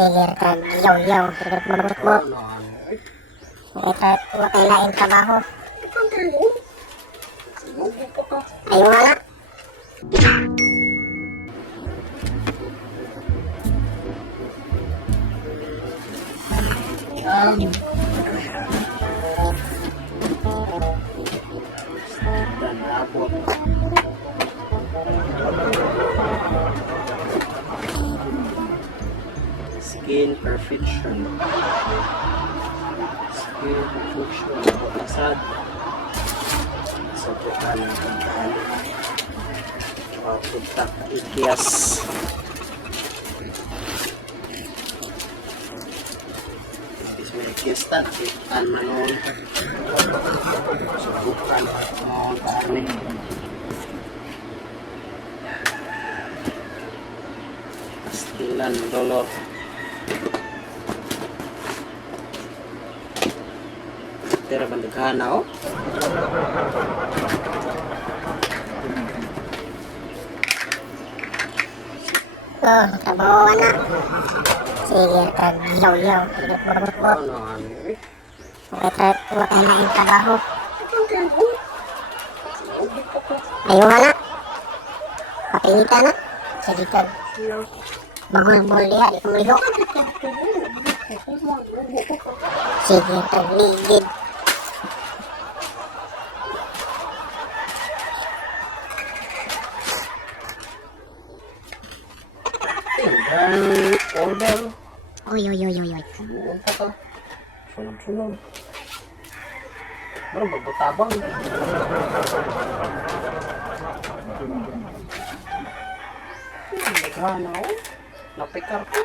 Sige, yaw-yaw. Bot-bot. Ito, kailain trabaho. Ayaw nga na. Skin perfection. Skin perfection. Asad. Sa tukan. Putak ikias. Ikias tak. Ikan manon. Subukan. Manon kami. Pastilan dolor. Tera bandagana oh. Oh, trabaho na. Sige, yaw-yaw. Bot-bot. Ito, kailain trabaho. Ayaw nga na. Papingita na. Sige, bagol-bol diha. Di ko malihok. Sige, ligid. Order. Oy. Unta ka. Sunod-sunod. Bro, magbutabang. Nagana oh. Napikar ko.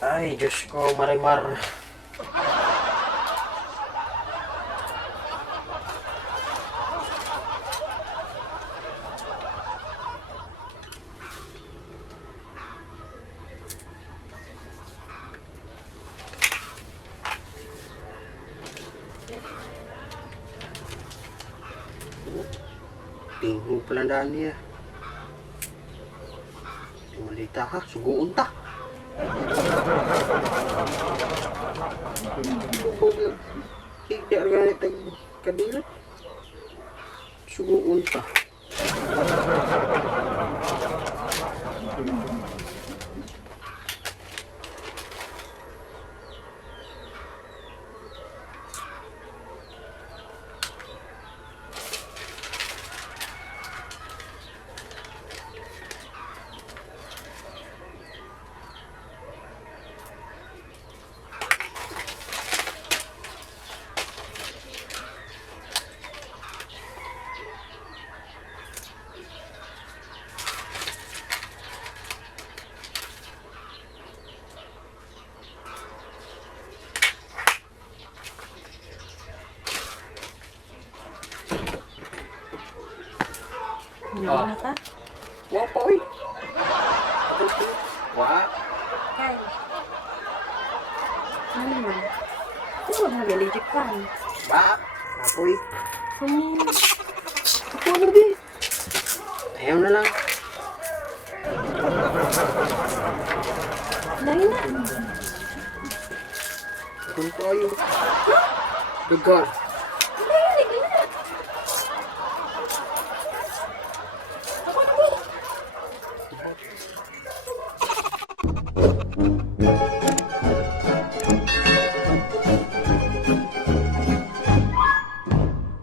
Ay, Diyos ko, marimar. Tingin pala daan niya. Malita ka, suguun ta. Hindi ganit ang kadilot. Suguun ta. Ano ka? Wah, poy. Wah. Ay. Ano man? Ano na galigit ka? Wah. Apoy. Ako ano di? Ayaw na lang. Lain na. Kung tayo. Lugar. Ako ano di?